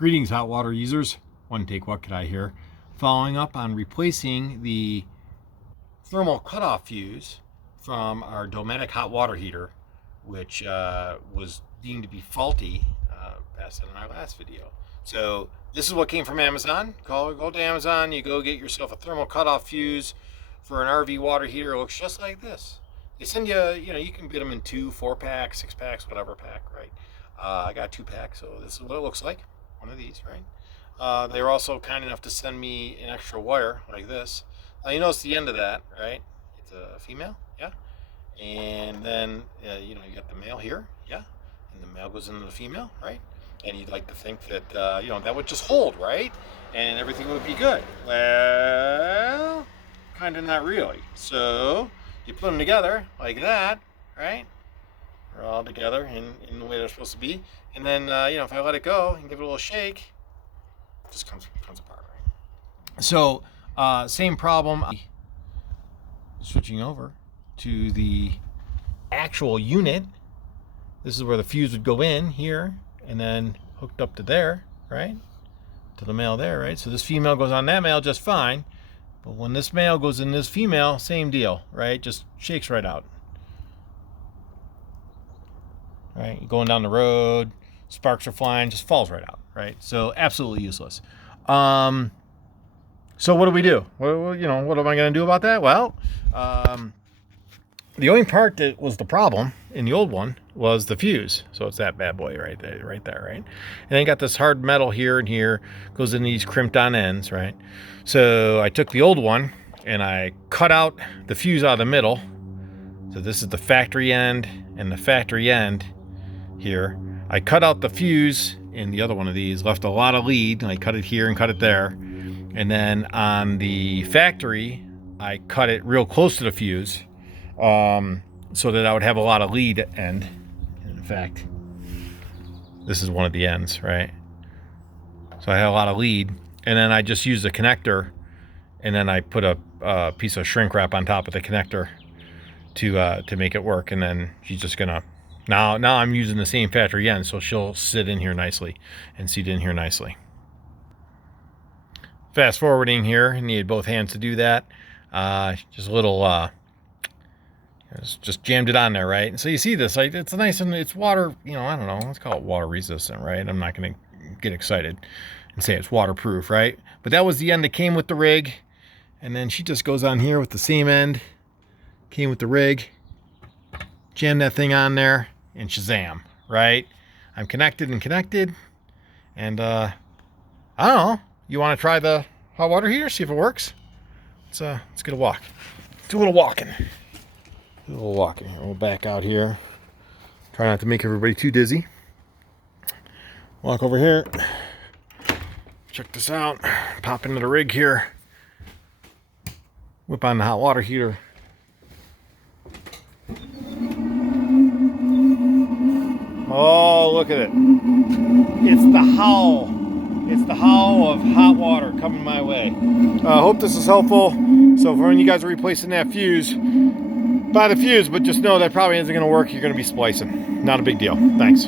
Greetings, hot water users. One take, what could I hear? Following up on replacing the thermal cutoff fuse from our Dometic hot water heater, which was deemed to be faulty, as in our last video. So this is what came from Amazon. Go to Amazon, you go get yourself a thermal cutoff fuse for an RV water heater. It looks just like this. They send you, you can get them in 2, 4 packs, 6 packs, whatever pack, right? I got 2 packs, so this is what it looks like. One of these, right? They were also kind enough to send me an extra wire like this. Now you notice the end of that, right? It's a female, yeah. And then you got the male here, yeah. And the male goes into the female, right? And you'd like to think that that would just hold, right? And everything would be good. Well, kind of not really. So you put them together like that, right? They're all together in the way they're supposed to be. And then, if I let it go and give it a little shake, it just comes apart, right? So, same problem. Switching over to the actual unit. This is where the fuse would go in here and then hooked up to there, right? To the male there, right? So this female goes on that male just fine. But when this male goes in this female, same deal, right? Just shakes right out. Right, you're going down the road, sparks are flying, just falls right out, right? So absolutely useless. So what do we do? What am I going to do about that? Well, the only part that was the problem in the old one was the fuse. So it's that bad boy right there, right? And then you got this hard metal here and here, goes in these crimped on ends, right? So I took the old one and I cut out the fuse out of the middle. So this is the factory end and the factory end. Here, I cut out the fuse in the other one of these, left a lot of lead, and I cut it here and cut it there. And then on the factory, I cut it real close to the fuse so that I would have a lot of lead end. In fact, this is one of the ends, right? So I had a lot of lead, and then I just used a connector, and then I put a piece of shrink wrap on top of the connector to make it work. And then she's just gonna. Now I'm using the same factory end, so she'll sit in here nicely and seat in here nicely. Fast forwarding here, I needed both hands to do that. Just a little, just jammed it on there, right? And so you see this, like it's nice and it's water, I don't know, let's call it water resistant, right? I'm not going to get excited and say it's waterproof, right? But that was the end that came with the rig. And then she just goes on here with the same end, came with the rig. Jam that thing on there and shazam, right? I'm connected, and I don't know, you want to try the hot water heater, see if it works? Let's get a walk. Do a little walking. We'll back out here. Try not to make everybody too dizzy. Walk over here. Check this out. Pop into the rig here. Whip on the hot water heater. Oh, look at it. It's the howl. It's the howl of hot water coming my way. I hope this is helpful. So for when you guys are replacing that fuse, buy the fuse, but just know that probably isn't going to work. You're going to be splicing. Not a big deal. Thanks.